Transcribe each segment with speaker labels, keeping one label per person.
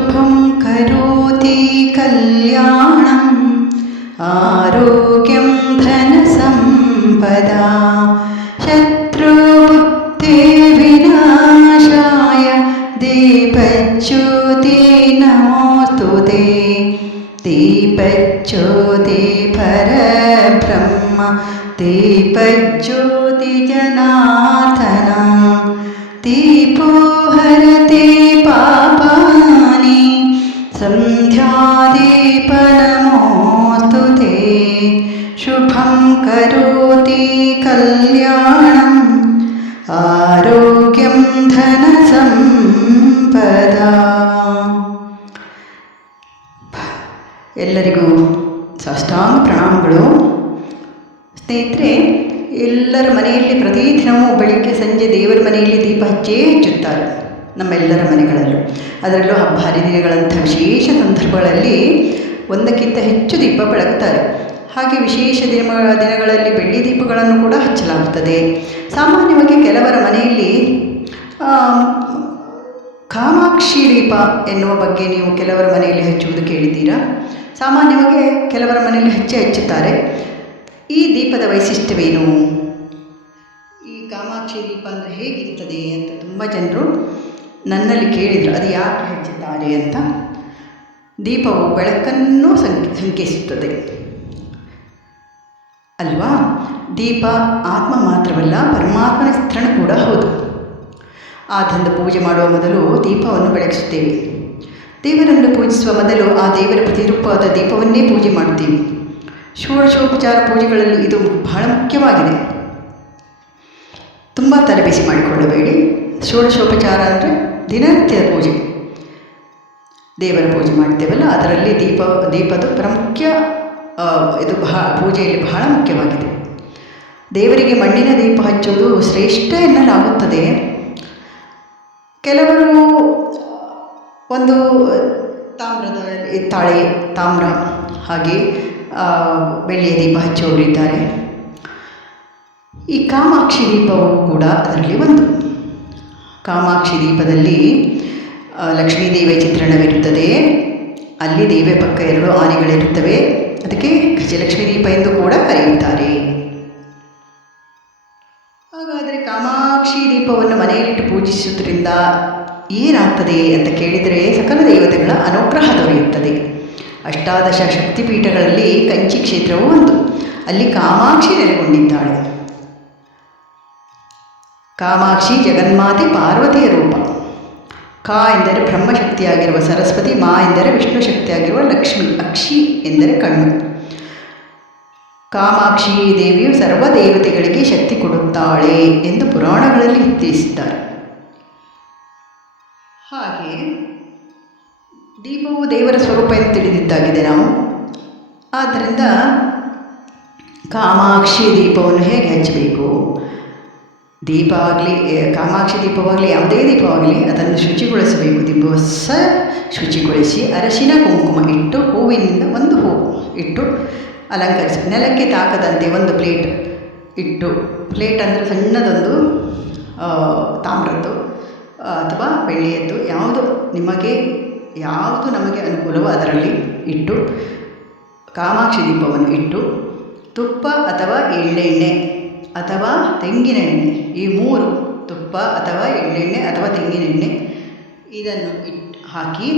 Speaker 1: ഗർഭം കരോതി കല്യാണം ആരോഗ്യം ധനസമ്പദ ശത്രുബുദ്ധി വിനാശായ ദീപച്യുതി നമോസ്തുതേ. ദീപച്യുതി പരബ്രഹ്മ ദീപച്യുതി ജനാഥന ദീ കല്യാണം, ആരോഗ്യം ധനസമ്പദ. ಎಲ್ಲರಿಗೂ ಸಾಷ್ಟಾಂಗ ಪ್ರಣಾಮಗಳು ಸ್ನೇಹಿತರೆ ಎಲ್ಲರ ಮನೆಯಲ್ಲಿ ಪ್ರತಿದಿನವೂ ಬೆಳಿಗ್ಗೆ ಸಂಜೆ ದೇವರ ಮನೆಯಲ್ಲಿ ದೀಪ ಹಚ್ಚೇ ಹಚ್ಚುತ್ತಾರೆ ನಮ್ಮೆಲ್ಲರ ಮನೆಗಳಲ್ಲೂ ಅದರಲ್ಲೂ ಹಬ್ಬ ಹರಿದಿನಗಳಂಥ ವಿಶೇಷ ಸಂದರ್ಭಗಳಲ್ಲಿ ಒಂದಕ್ಕಿಂತ ಹೆಚ್ಚು ದೀಪ ಬೆಳಗುತ್ತಾರೆ ಹಾಗೆ ವಿಶೇಷ ದಿನ ದಿನಗಳಲ್ಲಿ ಬೆಳ್ಳಿ ದೀಪಗಳನ್ನು ಕೂಡ ಹಚ್ಚಲಾಗುತ್ತದೆ. ಸಾಮಾನ್ಯವಾಗಿ ಕೆಲವರ ಮನೆಯಲ್ಲಿ ಕಾಮಾಕ್ಷಿ ದೀಪ ಎನ್ನುವ ಬಗ್ಗೆ ನೀವು ಕೆಲವರ ಮನೆಯಲ್ಲಿ ಹಚ್ಚುವುದು ಕೇಳಿದ್ದೀರಾ? ಸಾಮಾನ್ಯವಾಗಿ ಕೆಲವರ ಮನೆಯಲ್ಲಿ ಹಚ್ಚಿ ಹಚ್ಚುತ್ತಾರೆ. ಈ ದೀಪದ ವೈಶಿಷ್ಟ್ಯವೇನು? ಈ ಕಾಮಾಕ್ಷಿ ದೀಪ ಅಂದರೆ ಹೇಗಿರ್ತದೆ ಅಂತ ತುಂಬ ಜನರು ನನ್ನಲ್ಲಿ ಕೇಳಿದರು, ಅದು ಯಾಕೆ ಹಚ್ಚುತ್ತಾರೆ ಅಂತ. ದೀಪವು ಬೆಳಕನ್ನು ಸಂಕೇ ಸಂಕೇತಿಸುತ್ತದೆ ಅಲ್ವಾ? ದೀಪ ಆತ್ಮ ಮಾತ್ರವಲ್ಲ, ಪರಮಾತ್ಮನ ಚಿತ್ರಣ ಕೂಡ ಹೌದು. ಆದ್ದರಿಂದ ಪೂಜೆ ಮಾಡುವ ಮೊದಲು ದೀಪವನ್ನು ಬೆಳಗಿಸುತ್ತೇವೆ. ದೇವರನ್ನು ಪೂಜಿಸುವ ಮೊದಲು ಆ ದೇವರ ಪ್ರತಿರೂಪವಾದ ದೀಪವನ್ನೇ ಪೂಜೆ ಮಾಡುತ್ತೇವೆ. ಷೋಡಶೋಪಚಾರ ಪೂಜೆಗಳಲ್ಲಿ ಇದು ಬಹಳ ಮುಖ್ಯವಾಗಿದೆ. ತುಂಬ ತಲೆಬಿಸಿ ಮಾಡಿಕೊಳ್ಳಬೇಡಿ. ಷೋಡಶೋಪಚಾರ ಅಂದರೆ ದಿನನಿತ್ಯದ ಪೂಜೆ. ದೇವರ ಪೂಜೆ ಮಾಡ್ತೇವಲ್ಲ, ಅದರಲ್ಲಿ ದೀಪ ದೀಪದ ಪ್ರಮುಖ ಇದು ಬಹಳ ಪೂಜೆಯಲ್ಲಿ ಬಹಳ ಮುಖ್ಯವಾಗಿದೆ. ದೇವರಿಗೆ ಮಣ್ಣಿನ ದೀಪ ಹಚ್ಚೋದು ಶ್ರೇಷ್ಠ ಎನ್ನಲಾಗುತ್ತದೆ. ಕೆಲವರು ಒಂದು ತಾಮ್ರದ ತಾಳೆ, ತಾಮ್ರ ಹಾಗೆ ಬೆಳ್ಳಿಯ ದೀಪ ಹಚ್ಚುವವರಿದ್ದಾರೆ ಈ ಕಾಮಾಕ್ಷಿ ದೀಪವು ಕೂಡ ಅದರಲ್ಲಿ ಒಂದು. ಕಾಮಾಕ್ಷಿ ದೀಪದಲ್ಲಿ ಲಕ್ಷ್ಮೀದೇವಿಯ ಲಕ್ಷ್ಮೀ ದೇವಿಯ ಚಿತ್ರಣವಿರುತ್ತದೆ. ಅಲ್ಲಿ ದೇವಿಯ ಪಕ್ಕ ಎರಡು ಆನೆಗಳಿರುತ್ತವೆ. ಅದಕ್ಕೆ ಗಜಲಕ್ಷ್ಮೀ ದೀಪ ಎಂದು ಕೂಡ ಕರೆಯುತ್ತಾರೆ. ಹಾಗಾದರೆ ಕಾಮಾಕ್ಷಿ ದೀಪವನ್ನು ಮನೆಯಲ್ಲಿಟ್ಟು ಪೂಜಿಸುವುದರಿಂದ ಏನಾಗ್ತದೆ ಅಂತ ಕೇಳಿದರೆ ಸಕಲ ದೇವತೆಗಳ ಅನುಗ್ರಹ ದೊರೆಯುತ್ತದೆ. ಅಷ್ಟಾದಶ ಶಕ್ತಿಪೀಠಗಳಲ್ಲಿ ಕಂಚಿ ಕ್ಷೇತ್ರವು ಒಂದು. ಅಲ್ಲಿ ಕಾಮಾಕ್ಷಿ ನೆಲೆಗೊಂಡಿದ್ದಾಳೆ. ಕಾಮಾಕ್ಷಿ ಜಗನ್ಮಾತೆ ಪಾರ್ವತಿಯ ರೂಪ ಕಾ ಎಂದರೆ ಬ್ರಹ್ಮಶಕ್ತಿಯಾಗಿರುವ ಸರಸ್ವತಿ, ಮಾ ಎಂದರೆ ವಿಷ್ಣು ಶಕ್ತಿಯಾಗಿರುವ ಲಕ್ಷ್ಮಿ, ಅಕ್ಷಿ ಎಂದರೆ ಕಣ್ಣು. ಕಾಮಾಕ್ಷಿ ದೇವಿಯು ಸರ್ವ ದೇವತೆಗಳಿಗೆ ಶಕ್ತಿ ಕೊಡುತ್ತಾಳೆ ಎಂದು ಪುರಾಣಗಳಲ್ಲಿ ತಿಳಿಸಿದ್ದಾರೆ. ಹಾಗೆ ದೀಪವು ದೇವರ ಸ್ವರೂಪ ಎಂದು ತಿಳಿದಿದ್ದಾಗಿದೆ ನಾವು. ಆದ್ದರಿಂದ ಕಾಮಾಕ್ಷಿ ದೀಪವನ್ನು ಹೇಗೆ ಹಚ್ಚಬೇಕು? ದೀಪ ಆಗಲಿ ಕಾಮಾಕ್ಷಿ ದೀಪವಾಗಲಿ, ಯಾವುದೇ ದೀಪವಾಗಲಿ, ಅದನ್ನು ಶುಚಿಗೊಳಿಸಬೇಕು. ದೀಪ ಸ ಶುಚಿಗೊಳಿಸಿ ಅರಶಿನ ಕುಂಕುಮ ಇಟ್ಟು ಹೂವಿನಿಂದ ಒಂದು ಹೂವು ಇಟ್ಟು ಅಲಂಕರಿಸಿ. ನೆಲಕ್ಕೆ ತಾಕದಂತೆ ಒಂದು ಪ್ಲೇಟ್ ಇಟ್ಟು, ಪ್ಲೇಟ್ ಅಂದರೆ ಸಣ್ಣದೊಂದು ತಾಮ್ರದ್ದು, ಅಥವಾ ಬೆಳ್ಳಿಯದ್ದು, ಯಾವುದು ನಿಮಗೆ, ಯಾವುದು ನಮಗೆ ಅನುಕೂಲವೋ ಅದರಲ್ಲಿ ಇಟ್ಟು, ಕಾಮಾಕ್ಷಿ ದೀಪವನ್ನು ಇಟ್ಟು, ತುಪ್ಪ ಅಥವಾ ಎಳ್ಳೆಣ್ಣೆ ಅಥವಾ ತೆಂಗಿನ ಎಣ್ಣೆ. ಈ ಮೂರು ತುಪ್ಪ ಅಥವಾ ಎಳ್ಳೆಣ್ಣೆ ಅಥವಾ ತೆಂಗಿನೆಣ್ಣೆ ಇದನ್ನು ಇಟ್ಟು ಹಾಕಿ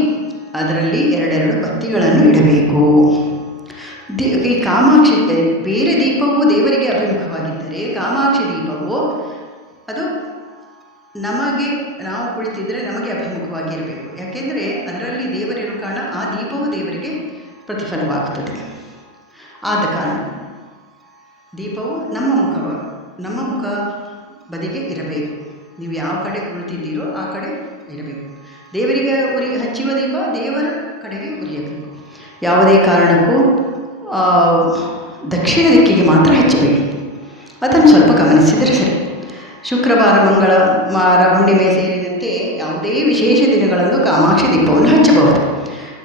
Speaker 1: ಅದರಲ್ಲಿ ಎರಡೆರಡು ಬತ್ತಿಗಳನ್ನು ಇಡಬೇಕು. ದಿ, ಈ ಕಾಮಾಕ್ಷಿ ಬೇರೆ ದೀಪವು ದೇವರಿಗೆ ಅಭಿಮುಖವಾಗಿದ್ದರೆ ಕಾಮಾಕ್ಷಿ ದೀಪವು ಅದು ನಮಗೆ, ನಾವು ಕುಳಿತಿದ್ದರೆ ನಮಗೆ ಅಭಿಮುಖವಾಗಿರಬೇಕು. ಯಾಕೆಂದರೆ ಅದರಲ್ಲಿ ದೇವರಿರುವ ಕಾರಣ ಆ ದೀಪವು ದೇವರಿಗೆ ಪ್ರತಿಫಲವಾಗುತ್ತದೆ. ಆದ ಕಾರಣ ದೀಪವು ನಮ್ಮ ಮುಖ ನಮ್ಮ ಮುಖ ಬದಿಗೆ ಇರಬೇಕು. ನೀವು ಯಾವ ಕಡೆ ಕುಳಿತಿದ್ದೀರೋ ಆ ಕಡೆ ಇರಬೇಕು. ದೇವರಿಗೆ ಉರಿ ಹಚ್ಚುವ ದೀಪ ದೇವರ ಕಡೆಗೆ ಉರಿಯಬೇಕು. ಯಾವುದೇ ಕಾರಣಕ್ಕೂ ದಕ್ಷಿಣ ದಿಕ್ಕಿಗೆ ಮಾತ್ರ ಹಚ್ಚಬೇಡಿ ಅದನ್ನು ಸ್ವಲ್ಪ ಗಮನಿಸಿದರೆ ಸರಿ. ಶುಕ್ರವಾರ, ಮಂಗಳ, ವಾರ, ಹುಣ್ಣಿಮೆ ಸೇರಿದಂತೆ ಯಾವುದೇ ವಿಶೇಷ ದಿನಗಳನ್ನು ಕಾಮಾಕ್ಷಿ ದೀಪವನ್ನು ಹಚ್ಚಬಹುದು.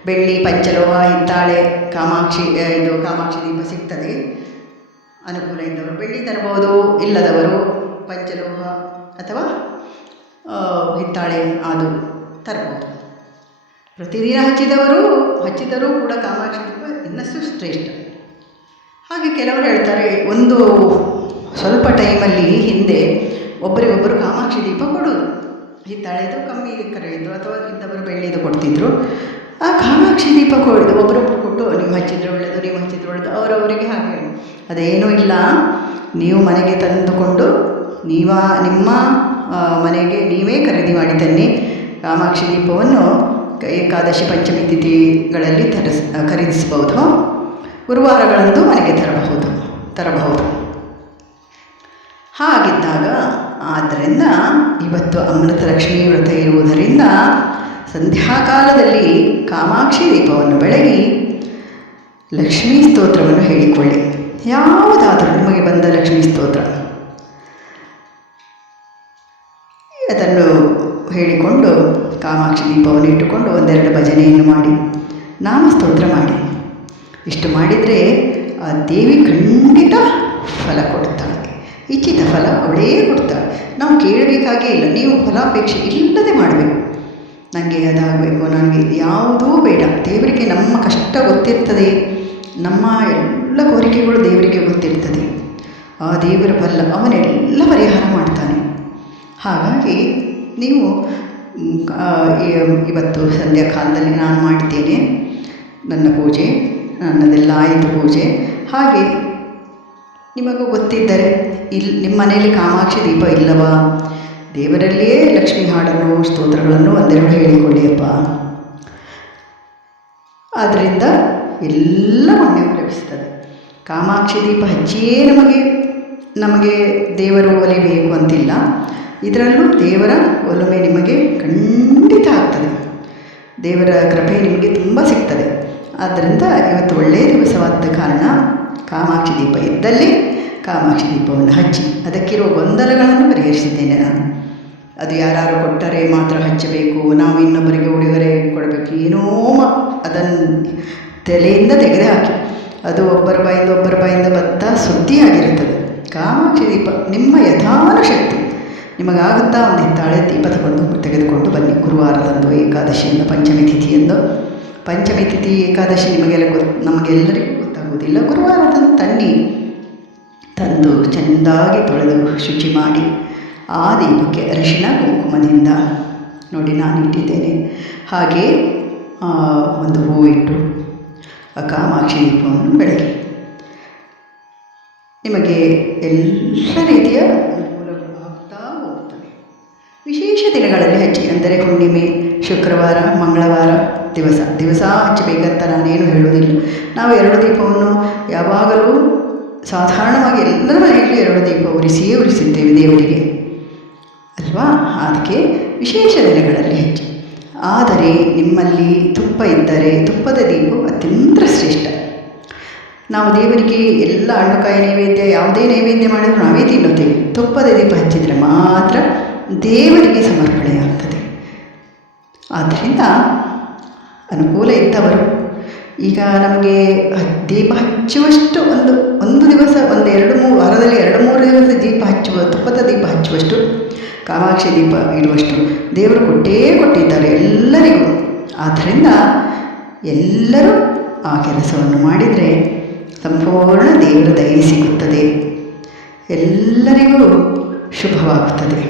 Speaker 1: ಬೆಳ್ಳಿ, ಪಂಚಲೋಹ, ಹಿತ್ತಾಳೆ, ಕಾಮಾಕ್ಷಿ ಇದು ಕಾಮಾಕ್ಷಿ ದೀಪ ಸಿಗ್ತದೆ. ಅನುಕೂಲ ಇದ್ದವರು ಬೆಳ್ಳಿ ತರಬಹುದು, ಇಲ್ಲದವರು, ಪಂಚಲೋಹ ಅಥವಾ ಹಿತ್ತಾಳೆ ಅದು ತರಬಹುದು. ಪ್ರತಿದಿನ ಹಚ್ಚಿದವರು, ಹಚ್ಚಿದರೂ ಕೂಡ ಕಾಮಾಕ್ಷಿ ದೀಪ ಇನ್ನಷ್ಟು ಶ್ರೇಷ್ಠ. ಹಾಗೆ ಕೆಲವರು ಹೇಳ್ತಾರೆ, ಒಂದು ಸ್ವಲ್ಪ ಟೈಮಲ್ಲಿ ಹಿಂದೆ ಒಬ್ಬರಿಗೊಬ್ಬರು ಕಾಮಾಕ್ಷಿ ದೀಪ ಕೊಡೋದು. ಹಿತ್ತಾಳೆದು ಕಮ್ಮಿ ಕರೆಯಿದ್ರು ಅಥವಾ ಇದ್ದವರು ಬೆಳ್ಳಿದು ಕೊಡ್ತಿದ್ರು. ಆ ಕಾಮಾಕ್ಷಿ ದೀಪ ಕೊಡೋದು ಒಬ್ಬರೊಬ್ಬರು ಕೊಟ್ಟು ನೀವು ಹಚ್ಚಿದ್ರೆ ಒಳ್ಳೆಯದು ನೀವು ಹಚ್ಚಿದ್ರೆ ಒಳ್ಳೆಯದು ಅವರವರಿಗೆ ಹಾಗೆ ಅದೇನೂ ಇಲ್ಲ. ನೀವು ಮನೆಗೆ ತಂದುಕೊಂಡು, ನೀವ, ನಿಮ್ಮ ಮನೆಗೆ ನೀವೇ ಖರೀದಿ ಮಾಡಿ ತನ್ನಿ. ಕಾಮಾಕ್ಷಿ ದೀಪವನ್ನು ಏಕಾದಶಿ ಪಂಚಮಿ ತಿಥಿಗಳಲ್ಲಿ ತರಿಸ್ ಖರೀದಿಸಬಹುದು. ಗುರುವಾರಗಳಂದು ಮನೆಗೆ ತರಬಹುದು ತರಬಹುದು. ಹಾಗಿದ್ದಾಗ, ಆದ್ದರಿಂದ ಇವತ್ತು ಅಮೃತ ಲಕ್ಷ್ಮೀ ವ್ರತ ಇರುವುದರಿಂದ, ಸಂಧ್ಯಾಕಾಲದಲ್ಲಿ ಕಾಮಾಕ್ಷಿ ದೀಪವನ್ನು ಬೆಳಗಿ ಲಕ್ಷ್ಮೀ ಸ್ತೋತ್ರವನ್ನು ಹೇಳಿಕೊಳ್ಳಿ. ಯಾವುದಾದರೂ ನಿಮಗೆ ಬಂದ ಲಕ್ಷ್ಮೀ ಸ್ತೋತ್ರ. ಅದನ್ನು ಹೇಳಿಕೊಂಡು ಕಾಮಾಕ್ಷಿ ದೀಪವನ್ನು ಇಟ್ಟುಕೊಂಡು ಒಂದೆರಡು ಭಜನೆಯನ್ನು ಮಾಡಿ. ನಾಮ ಸ್ತೋತ್ರ ಮಾಡಿ. ಇಷ್ಟು ಮಾಡಿದರೆ ಆ ದೇವಿ ಖಂಡಿತ ಫಲ ಕೊಡ್ತಾಳೆ. ಇಚ್ಛಿತ ಫಲ ಅವಳೇ ಕೊಡ್ತಾಳೆ. ನಾವು ಕೇಳಬೇಕಾಗೇ ಇಲ್ಲ. ನೀವು ಫಲಾಪೇಕ್ಷೆ ಇಲ್ಲದೆ ಮಾಡಬೇಕು. ನನಗೆ ಅದಾಗಬೇಕು. ನನಗೆ ಯಾವುದೂ ಬೇಡ. ದೇವರಿಗೆ ನಮ್ಮ ಕಷ್ಟ ಗೊತ್ತಿರ್ತದೆ. ನಮ್ಮ ಎಲ್ಲ ಕೋರಿಕೆಗಳು ದೇವರಿಗೆ ಗೊತ್ತಿರ್ತದೆ. ಆ ದೇವರ ಬಲ್ಲ ಅವನೆಲ್ಲ ಪರಿಹಾರ ಮಾಡ್ತಾನೆ. ಹಾಗಾಗಿ ನೀವು ಇವತ್ತು ಸಂಧ್ಯಾಕಾಲದಲ್ಲಿ ನಾನು ಮಾಡ್ತೇನೆ ನನ್ನ ಪೂಜೆ, ನನ್ನದೆಲ್ಲ ಆಯಿತು ಪೂಜೆ. ಹಾಗೆ ನಿಮಗೂ ಗೊತ್ತಿದ್ದರೆ ಇಲ್ಲಿ ನಿಮ್ಮ ಮನೆಯಲ್ಲಿ ಕಾಮಾಕ್ಷಿ ದೀಪ ಇಲ್ಲವಾ? ದೇವರಲ್ಲಿಯೇ ಲಕ್ಷ್ಮಿ ಹಾಡನ್ನು, ಸ್ತೋತ್ರಗಳನ್ನು ಒಂದೆರಡು ಹೇಳಿಕೊಳ್ಳಿಯಪ್ಪ ಆದ್ದರಿಂದ ಎಲ್ಲ ಪುಣ್ಯವು ಲಭಿಸ್ತದೆ. ಕಾಮಾಕ್ಷಿ ದೀಪ ಹಚ್ಚಿಯೇ ನಮಗೆ ನಮಗೆ ದೇವರು ಒಲಿಬೇಕು ಅಂತಿಲ್ಲ. ಇದರಲ್ಲೂ ದೇವರ ಒಲುಮೆ ನಿಮಗೆ ಖಂಡಿತ ಆಗ್ತದೆ. ದೇವರ ಕೃಪೆ ನಿಮಗೆ ತುಂಬ ಸಿಗ್ತದೆ. ಆದ್ದರಿಂದ ಇವತ್ತು ಒಳ್ಳೆಯ ದಿವಸವಾದ ಕಾರಣ ಕಾಮಾಕ್ಷಿ ದೀಪ ಇದ್ದಲ್ಲಿ ಕಾಮಾಕ್ಷಿ ದೀಪವನ್ನು ಹಚ್ಚಿ, ಅದಕ್ಕಿರುವ ಗೊಂದಲಗಳನ್ನು ಪರಿಹರಿಸಿದ್ದೇನೆ ನಾನು. ಅದು ಯಾರು ಕೊಟ್ಟರೆ ಮಾತ್ರ ಹಚ್ಚಬೇಕು ನಾವು ಇನ್ನೊಬ್ಬರಿಗೆ ಉಡುಗೊರೆ ಕೊಡಬೇಕು, ಏನೋ ಮ- ಅದನ್ನು ತಲೆಯಿಂದ ತೆಗೆದುಹಾಕಿ ಅದು ಒಬ್ಬರ ಬಾಯಿಂದ ಒಬ್ಬರ ಬಾಯಿಂದ ಬತ್ತ ಸುದ್ದಿಯಾಗಿರುತ್ತದೆ ಕಾಮಾಕ್ಷಿ ದೀಪ, ನಿಮ್ಮ ಯಥಾನುಶಕ್ತಿ ನಿಮಗಾಗುತ್ತಾ ಒಂದು ಹಿತ್ತಾಳೆ ದೀಪ ತಗೊಂಡು ತೆಗೆದುಕೊಂಡು ಬನ್ನಿ. ಗುರುವಾರದಂದು ಏಕಾದಶಿಯಿಂದ ಪಂಚಮಿ ತಿಥಿಯಂದು. ಪಂಚಮಿ ತಿಥಿ, ಏಕಾದಶಿ ನಿಮಗೆಲ್ಲ ಗೊತ್ತು ನಮಗೆಲ್ಲರಿಗೂ ಗೊತ್ತಾಗುವುದಿಲ್ಲ. ಗುರುವಾರದಂದು ತನ್ನಿ. ತಂದು ಚೆಂದಾಗಿ ತೊಳೆದು ಶುಚಿ ಮಾಡಿ. ಆ ದೀಪಕ್ಕೆ ಅರಿಶಿನ ಕುಂಕುಮದಿಂದ. ನೋಡಿ ನಾನು ಇಟ್ಟಿದ್ದೇನೆ. ಹಾಗೆ ಒಂದು ಹೂ ಇಟ್ಟು ಆ ಕಾಮಾಕ್ಷಿ ದೀಪವನ್ನು ಬೆಳಗಿ ನಿಮಗೆ ಎಲ್ಲ ರೀತಿಯ ಅನುಕೂಲಗಳು ಆಗ್ತಾ ಹೋಗುತ್ತವೆ ವಿಶೇಷ ದಿನಗಳಲ್ಲಿ ಹಚ್ಚಿ, ಅಂದರೆ ಹುಣ್ಣಿಮೆ, ಶುಕ್ರವಾರ, ಮಂಗಳವಾರ, ದಿವಸ. ದಿವಸ ಹಚ್ಚಬೇಕಂತ ನಾನೇನು ಹೇಳುವುದಿಲ್ಲ. ನಾವು ಎರಡು ದೀಪವನ್ನು ಯಾವಾಗಲೂ ಸಾಧಾರಣವಾಗಿ ಎಲ್ಲರ ಮನೆಯಲ್ಲಿ ಎರಡು ದೀಪ ಉರಿಸಿಯೇ ಉರಿಸಿದ್ದೇವೆ ದೇವರಿಗೆ. ಅಲ್ವಾ ಅದಕ್ಕೆ ವಿಶೇಷ ದಿನಗಳಲ್ಲಿ ಹೆಚ್ಚು. ಆದರೆ ನಿಮ್ಮಲ್ಲಿ ತುಪ್ಪ ಇದ್ದರೆ ತುಪ್ಪದ ದೀಪವು ಅತ್ಯಂತ ಶ್ರೇಷ್ಠ. ನಾವು ದೇವರಿಗೆ ಎಲ್ಲ ಹಣ್ಣುಕಾಯಿ ನೈವೇದ್ಯ, ಯಾವುದೇ ನೈವೇದ್ಯ ಮಾಡಿದರೂ ನಾವೇ ತಿನ್ನುತ್ತೇವೆ. ತುಪ್ಪದ ದೀಪ ಹಚ್ಚಿದರೆ ಮಾತ್ರ ದೇವರಿಗೆ ಸಮರ್ಪಣೆಯಾಗ್ತದೆ. ಆದ್ದರಿಂದ ಅನುಕೂಲ ಇದ್ದವರು ಈಗ ನಮಗೆ ದೀಪ ಹಚ್ಚುವಷ್ಟು ಒಂದು ಒಂದು ದಿವಸ, ಒಂದು ಎರಡು ಮೂರು ವಾರದಲ್ಲಿ ಎರಡು ಮೂರು ದಿವಸ ದೀಪ ಹಚ್ಚುವ, ತುಪ್ಪದ ದೀಪ ಹಚ್ಚುವಷ್ಟು, ಕಾಮಾಕ್ಷಿ ದೀಪ ಇಡುವಷ್ಟು ದೇವರು ಕೊಟ್ಟೇ ಕೊಟ್ಟಿದ್ದಾರೆ ಎಲ್ಲರಿಗೂ. ಆದ್ದರಿಂದ ಎಲ್ಲರೂ ಆ ಕೆಲಸವನ್ನು ಮಾಡಿದರೆ ಸಂಪೂರ್ಣ ದೇವರ ದಯ ಸಿಗುತ್ತದೆ. ಎಲ್ಲರಿಗೂ ಶುಭವಾಗುತ್ತದೆ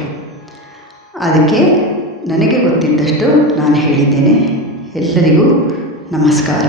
Speaker 1: ಅದಕ್ಕೆ ನನಗೆ ಗೊತ್ತಿದ್ದಷ್ಟು ನಾನು ಹೇಳಿದ್ದೇನೆ. ಎಲ್ಲರಿಗೂ ನಮಸ್ಕಾರ